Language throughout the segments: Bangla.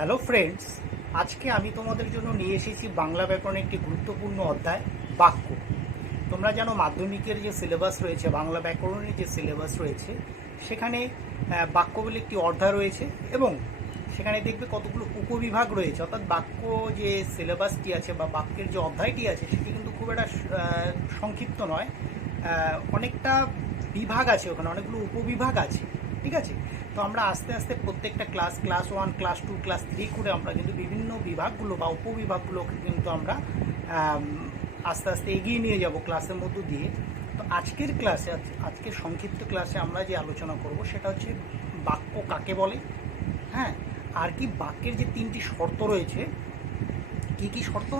হ্যালো ফ্রেন্ডস, আজকে আমি তোমাদের জন্য নিয়ে এসেছি বাংলা ব্যাকরণের একটি গুরুত্বপূর্ণ অধ্যায় বাক্য। তোমরা জানো মাধ্যমিকের যে সিলেবাস রয়েছে, বাংলা ব্যাকরণের যে সিলেবাস রয়েছে, সেখানে বাক্য বলে একটি অধ্যায় রয়েছে এবং সেখানে দেখবে কতগুলো উপবিভাগ রয়েছে। অর্থাৎ বাক্য যে সিলেবাসটি আছে বা বাক্যের যে অধ্যায়টি আছে সেটি কিন্তু খুব একটা সংক্ষিপ্ত নয়, অনেকটা বিভাগ আছে, ওখানে অনেকগুলো উপবিভাগ আছে। ঠিক আছে, তো আমরা আস্তে আস্তে প্রত্যেকটা ক্লাস 1, ক্লাস 2, ক্লাস 3 করে আমরা কিন্তু বিভিন্ন বিভাগগুলো বা উপবিভাগগুলোকে কিন্তু আমরা আস্তে আস্তে এগিয়ে নিয়ে যাব ক্লাসের মধ্য দিয়ে। তো আজকের ক্লাসে, আজকের সংক্ষিপ্ত ক্লাসে আমরা যে আলোচনা করব সেটা হচ্ছে বাক্য কাকে বলে, হ্যাঁ, আর কি বাক্যের যে 3টি শর্ত রয়েছে। কি কি শর্ত?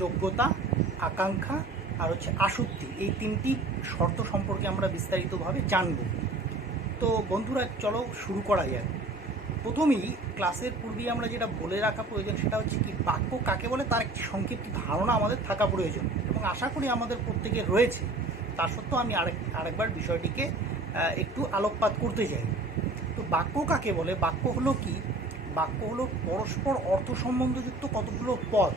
যোগ্যতা, আকাঙ্ক্ষা আর হচ্ছে আসক্তি। এই 3টি শর্ত সম্পর্কে আমরা বিস্তারিতভাবে জানব। তো বন্ধুরা, চলো শুরু করা যায়। প্রথমেই ক্লাসের পূর্বেই আমরা যেটা বলে রাখা প্রয়োজন সেটা হচ্ছে কি বাক্য কাকে বলে তার একটি সংক্ষিপ্ত ধারণা আমাদের থাকা প্রয়োজন, এবং আশা করি আমাদের প্রত্যেকের রয়েছে। তা সত্ত্বেও আমি আরেকবার বিষয়টিকে একটু আলোকপাত করতে চাই। তো বাক্য কাকে বলে? বাক্য হলো কি? বাক্য হলো পরস্পর অর্থ সম্বন্ধযুক্ত কতগুলো পদ,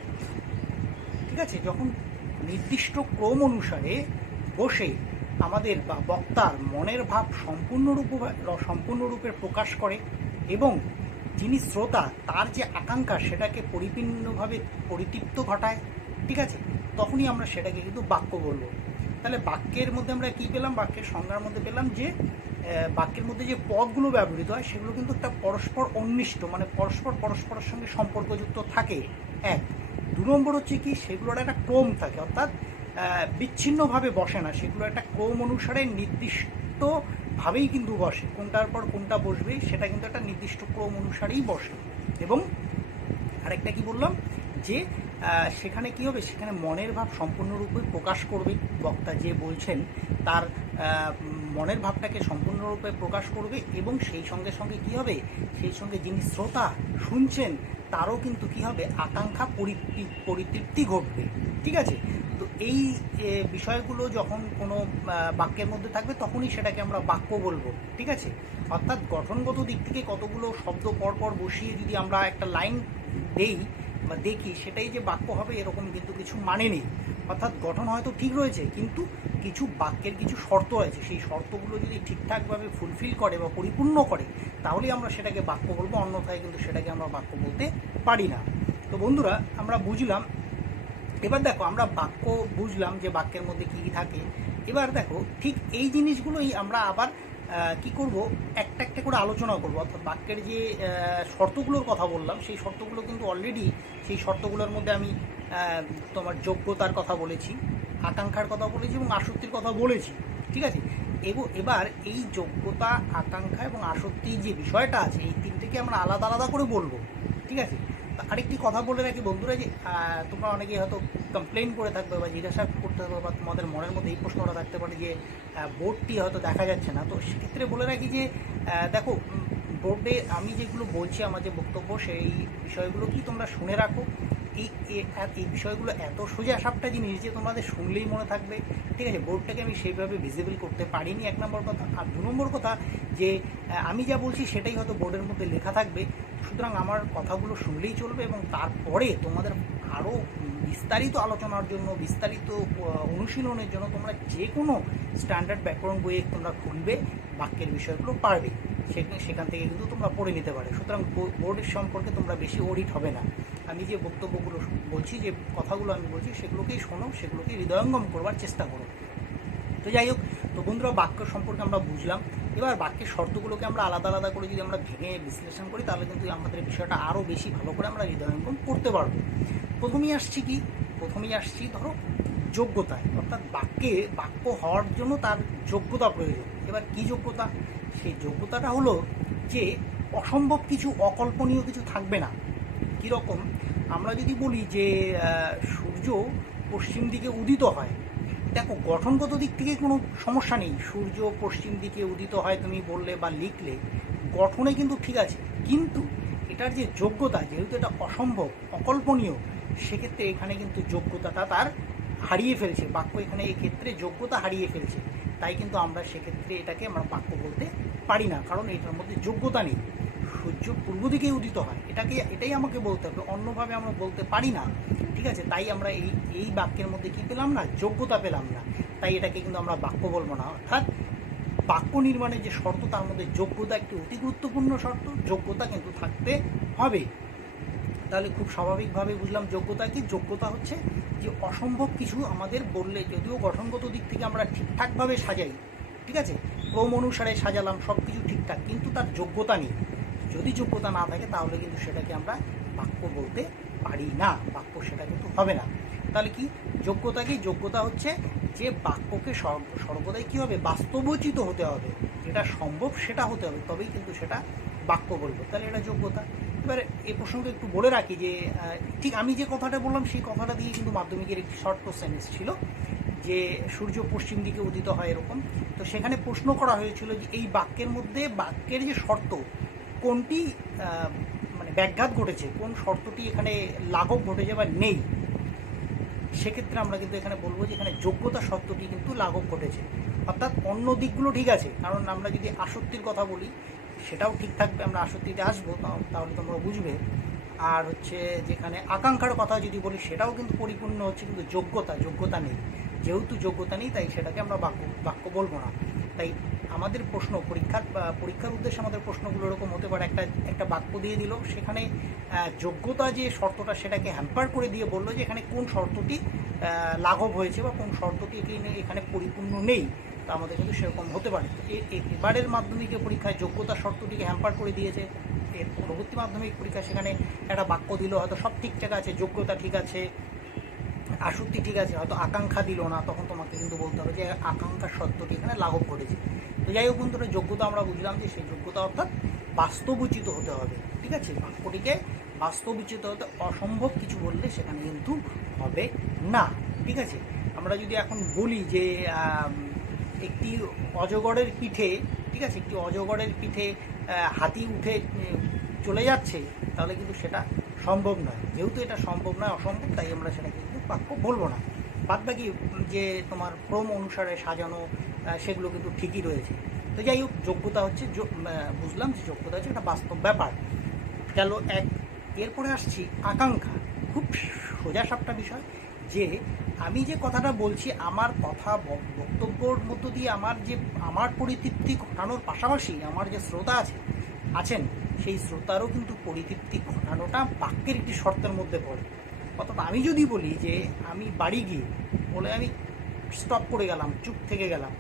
ঠিক আছে, যখন নির্দিষ্ট ক্রম অনুসারে বসে আমাদের বা বক্তার মনের ভাব সম্পূর্ণরূপে প্রকাশ করে এবং যিনি শ্রোতা তার যে আকাঙ্ক্ষা সেটাকে পরিপূর্ণভাবে পরিতৃপ্ত ঘটায়, ঠিক আছে, তখনই আমরা সেটাকে কিন্তু বাক্য বলবো। তাহলে বাক্যের মধ্যে আমরা কী পেলাম? বাক্যের সংজ্ঞার মধ্যে পেলাম যে বাক্যের মধ্যে যে পদগুলো ব্যবহৃত হয় সেগুলো কিন্তু একটা পরস্পর অন্বিষ্ট, মানে পরস্পরের সঙ্গে সম্পর্কযুক্ত থাকে। 1, 2 নম্বর হচ্ছে কি সেগুলোর একটা ক্রম থাকে, অর্থাৎ বিচ্ছিন্নভাবে বসে না, সেগুলো একটা ক্রম অনুসারে নির্দিষ্টভাবেই কিন্তু বসে। কোনটার পর কোনটা বসবে সেটা কিন্তু একটা নির্দিষ্ট ক্রম অনুসারেই বসে। এবং আরেকটা কি বললাম যে সেখানে কি হবে? সেখানে মনের ভাব সম্পূর্ণরূপে প্রকাশ করবে। বক্তা যে বলছেন তার মনের ভাবটাকে সম্পূর্ণরূপে প্রকাশ করবে এবং সেই সঙ্গে সঙ্গে কি হবে? সেই সঙ্গে যিনি শ্রোতা শুনছেন তারও কিন্তু কি হবে? আকাঙ্ক্ষা পরিতৃপ্তি ঘটবে। ঠিক আছে, তো এই বিষয়গুলো যখন কোনো বাক্যের মধ্যে থাকবে তখনই সেটাকে আমরা বাক্য বলবো। ঠিক আছে, অর্থাৎ গঠনগত দিক থেকে কতগুলো শব্দ পরপর বসিয়ে যদি আমরা একটা লাইন দেই বা দেখি সেটাই যে বাক্য হবে এরকম কিন্তু কিছু মানে নেই। অর্থাৎ গঠন হয়তো ঠিক রয়েছে কিন্তু কিছু বাক্যের কিছু শর্ত আছে, সেই শর্তগুলো যদি ঠিকঠাকভাবে ফুলফিল করে বা পরিপূর্ণ করে তাহলেই আমরা সেটাকে বাক্য বলবো, অন্যথায় কিন্তু সেটাকে আমরা বাক্য বলতে পারি না। তো বন্ধুরা, আমরা বুঝলাম। এবার দেখো, আমরা বাক্য বুঝলাম যে বাক্যের মধ্যে কী কী থাকে। এবার দেখো ঠিক এই জিনিসগুলোই আমরা আবার কি করব, একটা একটা করে আলোচনা করব। অর্থাৎ বাক্যের যে শর্তগুলোর কথা বললাম সেই শর্তগুলো কিন্তু অলরেডি, সেই শর্তগুলোর মধ্যে আমি তোমার যোগ্যতার কথা বলেছি, আকাঙ্ক্ষার কথা বলেছি এবং আসক্তির কথা বলেছি। ঠিক আছে, এবার এই যোগ্যতা, আকাঙ্ক্ষা এবং আসক্তির যে বিষয়টা আছে এই তিনটেকে আমরা আলাদা আলাদা করে বলবো। ঠিক আছে, আরেকটি কথা বলে রাখি বন্ধুরা, যে তোমরা অনেকেই হয়তো কমপ্লেন করে থাকবে বা জিজ্ঞাসা করতে থাকবে বা তোমাদের মনের মধ্যে এই প্রশ্নটা থাকতে পারে যে বোর্ডটি হয়তো দেখা যাচ্ছে না। তো সেক্ষেত্রে বলে রাখি যে দেখো, বোর্ডে আমি যেগুলো বলছি, আমার যে বক্তব্য সেই বিষয়গুলো কি তোমরা শুনে রাখো। এই বিষয়গুলো এত সোজা সাপটা জিনিস যে তোমাদের শুনলেই মনে থাকবে। ঠিক আছে, বোর্ডটাকে আমি সেইভাবে ভিজিবল করতে পারিনি, 1 নম্বর কথা। আর 2 নম্বর কথা যে আমি যা বলছি সেটাই হয়তো বোর্ডের মধ্যে লেখা থাকবে, সুতরাং আমার কথাগুলো শুনলেই চলবে এবং তারপরে তোমাদের আরও বিস্তারিত আলোচনার জন্য, বিস্তারিত অনুশীলনের জন্য তোমরা যে কোনো স্ট্যান্ডার্ড ব্যাকরণ বইয়ে তোমরা খুলবে, বাক্যের বিষয়গুলো পারবে, সেখান থেকে কিন্তু তোমরা পড়ে নিতে পারে। সুতরাং বোর্ডের সম্পর্কে তোমরা বেশি অডিট হবে না। আমি যে বক্তব্যগুলো বলছি, যে কথাগুলো আমি বলছি সেগুলোকেই শোনো, সেগুলোকেই হৃদয়ঙ্গম করবার চেষ্টা করো। তো যাই হোক, তো বন্ধুরা, বাক্য সম্পর্কে আমরা বুঝলাম। এবার বাক্যের শর্তগুলোকে আমরা আলাদা আলাদা করে যদি আমরা ভেঙে বিশ্লেষণ করি তাহলে কিন্তু আমাদের বিষয়টা আরও বেশি ভালো করে আমরা হৃদয়ঙ্গম করতে পারবো। প্রথমেই আসছি ধরো যোগ্যতায়। অর্থাৎ বাক্য হওয়ার জন্য তার যোগ্যতা প্রয়োজন। এবার কি যোগ্যতা? সেই যোগ্যতাটা হলো যে অসম্ভব কিছু, অকল্পনীয় কিছু থাকবে না। কীরকম? আমরা যদি বলি যে সূর্য পশ্চিম দিকে উদিত হয়, দেখো গঠনগত দিক থেকে কোনো সমস্যা নেই, সূর্য পশ্চিম দিকে উদিত হয় তুমি বললে বা লিখলে, গঠনে কিন্তু ঠিক আছে। কিন্তু এটার যে যোগ্যতা, যেহেতু এটা অসম্ভব, অকল্পনীয়, সেক্ষেত্রে এখানে কিন্তু যোগ্যতাটা তার হারিয়ে ফেলছে। বাক্য এখানে এক্ষেত্রে যোগ্যতা হারিয়ে ফেলছে, তাই কিন্তু আমরা সেক্ষেত্রে এটাকে আমরা বাক্য বলতে পারি না, কারণ এটার মধ্যে যোগ্যতা নেই। সূর্য পূর্ব দিকে উদিত হয়, এটাই আমাকে বলতে হবে, অন্যভাবে আমরা বলতে পারি না। ঠিক আছে, তাই আমরা এই বাক্যের মধ্যে কি পেলাম না, যোগ্যতা পেলাম না, তাই এটাকে কিন্তু আমরা বাক্য বলবো না। অর্থাৎ বাক্য নির্মাণের যে শর্ত তার মধ্যে যোগ্যতা একটি অতি গুরুত্বপূর্ণ শর্ত, যোগ্যতা কিন্তু থাকতে হবে। তাহলে খুব স্বাভাবিকভাবে বুঝলাম যোগ্যতা কি, যোগ্যতা হচ্ছে যে অসম্ভব কিছু আমাদের বললে, যদিও গঠনগত দিক থেকে আমরা ঠিকঠাকভাবে সাজাই, ঠিক আছে, ক্রম অনুসারে সাজালাম সব কিছু ঠিকঠাক, কিন্তু তার যোগ্যতা নেই। যদি যোগ্যতা না থাকে তাহলে কিন্তু সেটাকে আমরা বাক্য বলতে পারি না, বাক্য সেটা কিন্তু হবে না। তাহলে কি যোগ্যতা কি, যোগ্যতা হচ্ছে যে বাক্যকে সর্বদাই কী হবে, বাস্তবোচিত হতে হবে, যেটা সম্ভব সেটা হতে হবে, তবেই কিন্তু সেটা বাক্য বলবো, তাহলে এটা যোগ্যতা। এবার এই প্রসঙ্গে একটু বলে রাখি যে ঠিক আমি যে কথাটা বললাম সেই কথাটা দিয়ে কিন্তু মাধ্যমিকের একটি শর্ট কোশ্চেন এসেছিল যে সূর্য পশ্চিম দিকে উদিত হয় এরকম। তো সেখানে প্রশ্ন করা হয়েছিল যে এই বাক্যের মধ্যে বাক্যের যে শর্ত কোনটি মানে ব্যাঘাত ঘটেছে, কোন শর্তটি এখানে লাঘব ঘটেছে বা নেই, সেক্ষেত্রে আমরা কিন্তু এখানে বলবো যে এখানে যোগ্যতা শর্তটি কিন্তু লাঘব ঘটেছে। অর্থাৎ অন্য দিকগুলো ঠিক আছে, কারণ আমরা যদি আসক্তির কথা বলি সেটাও ঠিক থাকবে, আমরা আসক্তিতে আসবো তাহলে তোমরা বুঝবে। আর হচ্ছে যেখানে আকাঙ্ক্ষার কথা যদি বলি সেটাও কিন্তু পরিপূর্ণ হচ্ছে, কিন্তু যোগ্যতা নেই। যেহেতু যোগ্যতা নেই তাই সেটাকে আমরা বাক্য বলবো না। তাই আমাদের প্রশ্ন পরীক্ষার উদ্দেশ্যে আমাদের প্রশ্নগুলো এরকম হতে পারে, একটা বাক্য দিয়ে দিল, সেখানে যোগ্যতা যে শর্তটা সেটাকে হ্যাম্পার করে দিয়ে বললো যে এখানে কোন শর্তটি লাঘব হয়েছে বা কোন শর্তটি এখানে পরিপূর্ণ নেই। তা আমাদের কিন্তু সেরকম হতে পারে। এবারের মাধ্যমিকের পরীক্ষায় যোগ্যতা শর্তটিকে হ্যাম্পার করে দিয়েছে, এর পরবর্তী মাধ্যমিক পরীক্ষা সেখানে একটা বাক্য দিল, হয়তো সব ঠিকঠাক আছে, যোগ্যতা ঠিক আছে, আসক্তি ঠিক আছে, হয়তো আকাঙ্ক্ষা দিল না, তখন তোমাকে কিন্তু বলতে হবে যে আকাঙ্ক্ষার শর্তটি এখানে লাঘব ঘটেছে। তো যাই হোক বন্ধুরা, যোগ্যতা আমরা বুঝলাম যে সেই যোগ্যতা অর্থাৎ বাস্তবোচিত হতে হবে, ঠিক আছে, বাক্যটিকে বাস্তবোচিত হতে অসম্ভব কিছু বললে সেখানে কিন্তু হবে না, ঠিক আছে। আমরা যদি এখন বলি যে একটি অজগরের পিঠে, ঠিক আছে, একটি অজগরের পিঠে হাতি উঠে চলে যাচ্ছে, তাহলে কিন্তু সেটা সম্ভব নয়। যেহেতু এটা সম্ভব নয়, অসম্ভব, তাই আমরা সেটা কিন্তু বাক্য বলবো না। বাদ বাকি যে তোমার ক্রম অনুসারে সাজানো সেগুলো কিন্তু ঠিকই রয়েছে। তো যাই হোক, যোগ্যতা হচ্ছে বুঝলাম যে যোগ্যতা হচ্ছে একটা বাস্তব ব্যাপার গেল এক। এরপরে আসছি আকাঙ্ক্ষা। খুব সোজাসাপটা বিষয় যে আমি যে কথাটা বলছি, আমার কথা বক্তব্যর মধ্য দিয়ে আমার পরিতৃপ্তি ঘটানোর পাশাপাশি আমার যে শ্রোতা আছেন সেই শ্রোতারও কিন্তু পরিতৃপ্তি ঘটানোটা বাক্যের একটি শর্তের মধ্যে পড়ে। অর্থাৎ আমি যদি বলি যে আমি বাড়ি গিয়ে বলে আমি স্টপ করে গেলাম, চুপ থেকে গেলাম,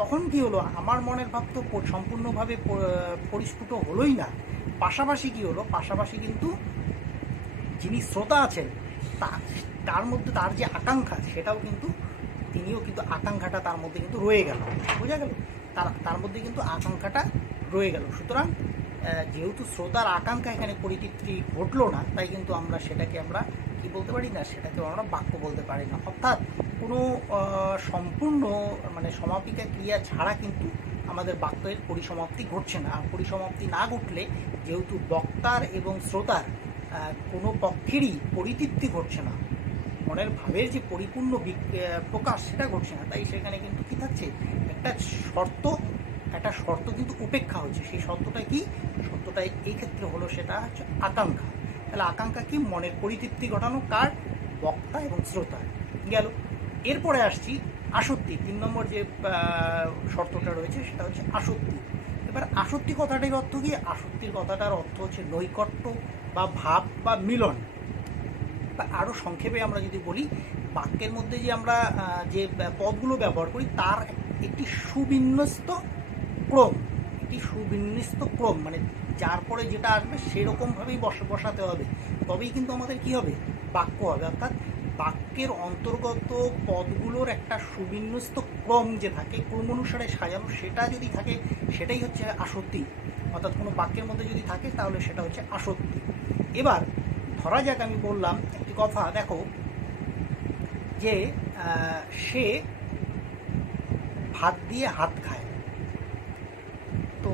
তখন কি হলো, আমার মনের ভাব তো সম্পূর্ণভাবে পরিস্ফুট হলোই না, পাশাপাশি কি হলো, পাশাপাশি কিন্তু যিনি শ্রোতা আছেন তার মধ্যে তার যে আকাঙ্ক্ষা সেটাও কিন্তু তিনিও কিন্তু আকাঙ্ক্ষাটা তার মধ্যে কিন্তু রয়ে গেল, বোঝা গেল, তার মধ্যে কিন্তু আকাঙ্ক্ষাটা রয়ে গেল। সুতরাং যেহেতু শ্রোতার আকাঙ্ক্ষা এখানে পরিতৃপ্তি ঘটলো না, তাই কিন্তু আমরা সেটাকে আমরা কি বলতে পারি না, সেটাকে আমরা বাক্য বলতে পারি না। অর্থাৎ কোনো সম্পূর্ণ মানে সমাপিকা ক্রিয়া ছাড়া কিন্তু আমাদের বাক্যের পরিসমাপ্তি ঘটছে না। আর পরিসমাপ্তি না ঘটলে যেহেতু বক্তার এবং শ্রোতার কোনো পক্ষেরই পরিতৃপ্তি ঘটছে না, মনের ভাবের যে পরিপূর্ণ প্রকাশ সেটা ঘটছে না, তাই সেখানে কিন্তু কী থাকছে, একটা শর্ত কিন্তু উপেক্ষা হচ্ছে। সেই শর্তটা কি, শর্তটা এই ক্ষেত্রে হলো সেটা হচ্ছে আকাঙ্ক্ষা। তাহলে আকাঙ্ক্ষা কি, মনের পরিতৃপ্তি ঘটানো কার, বক্তা এবং শ্রোতা গেল। এরপরে আসছি আসক্তি। 3 নম্বর যে শর্তটা রয়েছে সেটা হচ্ছে আসক্তি। এবার আসক্তি কথাটির অর্থ কি, আসক্তির কথাটার অর্থ হচ্ছে নৈকট্য বা ভাব বা মিলন। বা আরও সংক্ষেপে আমরা যদি বলি, বাক্যের মধ্যে যে আমরা যে পদগুলো ব্যবহার করি তার একটি সুবিন্যস্ত ক্রম, মানে যার পরে যেটা আসবে সেরকমভাবেই বসাতে হবে, তবেই কিন্তু আমাদের কি হবে, বাক্য হবে। অর্থাৎ বাক্যের অন্তর্গত পদগুলোর একটা সুবিন্যস্ত ক্রম যে থাকে, ক্রম অনুসারে সাজানো, সেটা যদি থাকে সেটাই হচ্ছে আসক্তি। অর্থাৎ কোনো বাক্যের মধ্যে যদি থাকে তাহলে সেটা হচ্ছে আসক্তি। এবার ধরা যাক আমি বললাম একটি কথা, দেখো যে সে ভাত দিয়ে হাত খায়, তো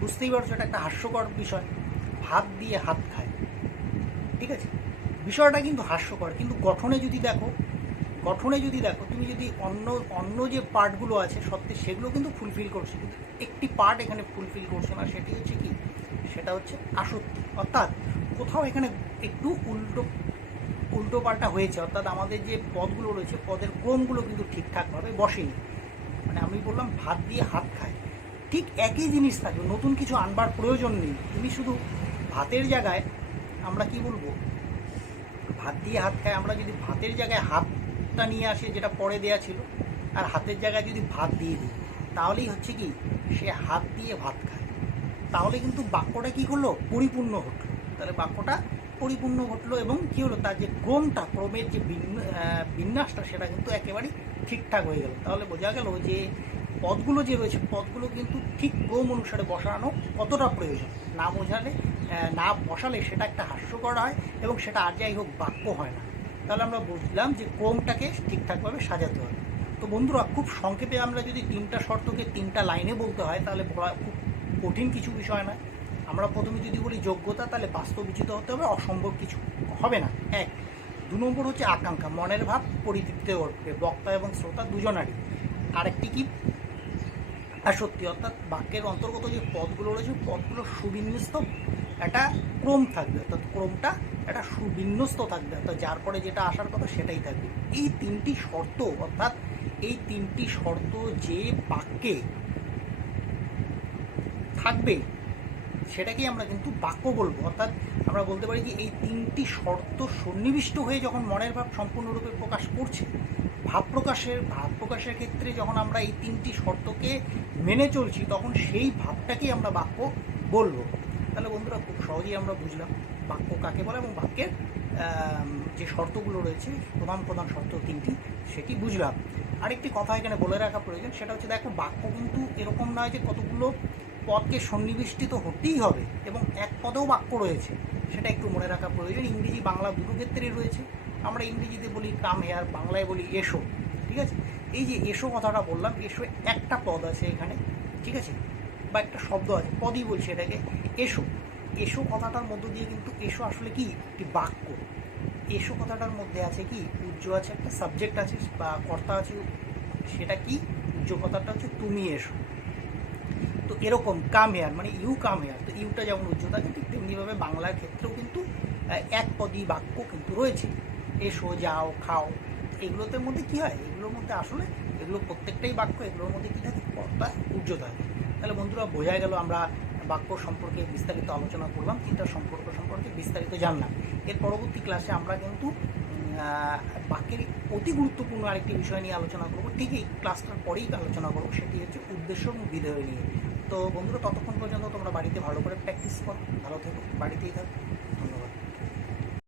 বুঝতেই পারছো এটা একটা হাস্যকর বিষয়, ভাত দিয়ে হাত খায়, ঠিক আছে, বিষয়টা কিন্তু হাস্যকর। কিন্তু গঠনে যদি দেখো তুমি যদি অন্য যে পার্টগুলো আছে সত্যি সেগুলো কিন্তু ফুলফিল করছে, কিন্তু একটি পার্ট এখানে ফুলফিল করছে না, সেটি হচ্ছে কি, সেটা হচ্ছে আসক্তি। অর্থাৎ কোথাও এখানে একটু উল্টো পাল্টা হয়েছে, অর্থাৎ আমাদের যে পদগুলো রয়েছে পদের ক্রমগুলো কিন্তু ঠিকঠাকভাবে বসেনি। মানে আমি বললাম ভাত দিয়ে হাত খায়, ঠিক একই জিনিস থাকবে, নতুন কিছু আনবার প্রয়োজন নেই। তুমি শুধু ভাতের জায়গায় আমরা কি বলবো, ভাত দিয়ে হাত খায়, আমরা যদি ভাতের জায়গায় হাতটা নিয়ে আসি যেটা পরে দেয়া ছিল, আর হাতের জায়গায় যদি ভাত দিয়ে দিই, তাহলেই হচ্ছে কি সে হাত দিয়ে ভাত খায়। তাহলে কিন্তু বাক্যটা কী করলো, পরিপূর্ণ ঘটলো। তাহলে বাক্যটা পরিপূর্ণ ঘটলো এবং কী হলো, তার যে ক্রমের যে বিন্যাসটা সেটা কিন্তু একেবারেই ঠিকঠাক হয়ে গেল। তাহলে বোঝা গেল যে পদগুলো যে রয়েছে পদগুলো কিন্তু ঠিক ক্রম অনুসারে বসানো কতটা প্রয়োজন। না বসালে সেটা একটা হাস্যকর হয় এবং সেটা আর যাই হোক বাক্য হয় না। তাহলে আমরা বুঝলাম যে ক্রমটাকে ঠিকঠাকভাবে সাজাতে হবে। তো বন্ধুরা, খুব সংক্ষেপে আমরা যদি 3টা শর্তকে 3টা লাইনে বলতে হয় তাহলে বলা খুব কঠিন কিছু বিষয় নয়। আমরা প্রথমে যদি বলি যোগ্যতা, তাহলে বাস্তবোচিত হতে হবে, অসম্ভব কিছু হবে না। 1 2 নম্বর হচ্ছে আকাঙ্ক্ষা, মনের ভাব পরিতৃপ্ত করবে বক্তা এবং শ্রোতা দুজনারই। আরেকটি কি, আসক্তি, অর্থাৎ বাক্যের অন্তর্গত যে পদগুলো রয়েছে পদগুলো সুবিন্যস্ত একটা ক্রম থাকবে, অর্থাৎ ক্রমটা একটা সুবিন্যস্ত থাকবে, অর্থাৎ যার পরে যেটা আসার কথা সেটাই থাকবে। এই 3টি শর্ত, অর্থাৎ এই 3টি শর্ত যে বাক্যে থাকবে সেটাকেই আমরা কিন্তু বাক্য বলবো। অর্থাৎ আমরা বলতে পারি যে এই 3টি শর্ত সন্নিবিষ্ট হয়ে যখন মনের ভাব সম্পূর্ণরূপে প্রকাশ করছে, ভাব প্রকাশের ক্ষেত্রে যখন আমরা এই 3টি শর্তকে মেনে চলছি, তখন সেই ভাবটাকেই আমরা বাক্য বলবো। তাহলে বন্ধুরা, খুব সহজেই আমরা বুঝলাম বাক্য কাকে বলে এবং বাক্যের যে শর্তগুলো রয়েছে, প্রধান শর্ত 3টি, সেটি বুঝলাম। আরেকটি কথা এখানে বলে রাখা প্রয়োজন, সেটা হচ্ছে দেখো, বাক্য কিন্তু এরকম নয় যে কতগুলো পদকে সন্নিবেষ্টিত হতেই হবে এবং এক পদেও বাক্য রয়েছে, সেটা একটু মনে রাখা প্রয়োজন। ইংরেজি বাংলা দুটো ক্ষেত্রেই রয়েছে। আমরা ইংরেজিতে বলি কাম হেয়ার, বাংলায় বলি এসো, ঠিক আছে। এই যে এসো কথাটা বললাম, এসো একটা পদ আছে এখানে, ঠিক আছে, বা একটা শব্দ আছে, পদই বলছি এটাকে, এসো। এসো কথাটার মধ্য দিয়ে কিন্তু এসো আসলে কি একটি বাক্য। এসো কথাটার মধ্যে আছে কি, উজ্জ্ব আছে, একটা সাবজেক্ট আছে বা কর্তা আছে, সেটা কি, উজ্জ্ব কথাটা হচ্ছে তুমি এসো। তো এরকম কাম হেয়ার মানে ইউ কাম হেয়ার, তো ইউটা যেমন উজ্জ্ব থাকে ঠিক তেমনিভাবে বাংলার ক্ষেত্রেও কিন্তু এক পদী বাক্য কিন্তু রয়েছে। এসো, যাও, খাও, এগুলোতে মধ্যে কী হয়, এগুলোর মধ্যে আসলে এগুলো প্রত্যেকটাই বাক্য, এগুলোর মধ্যে কী থাকে, কর্তা উজ্জ্ব থাকে। তাহলে বন্ধুরা, বোঝা গেল আমরা বাক্য সম্পর্কে বিস্তারিত আলোচনা করলাম, 3টা সম্পর্ক সম্পর্কে বিস্তারিত জানলাম। এর পরবর্তী ক্লাসে আমরা কিন্তু বাক্যের অতি গুরুত্বপূর্ণ আরেকটি বিষয় নিয়ে আলোচনা করব, ঠিক এই ক্লাসটার পরেই আলোচনা করবো, সেটি হচ্ছে উদ্দেশ্য এবং বিধেয় নিয়ে। তো বন্ধুরা, ততক্ষণ পর্যন্ত তোমরা বাড়িতে ভালো করে প্র্যাকটিস করো, ভালো থেকো, বাড়িতেই থাকো।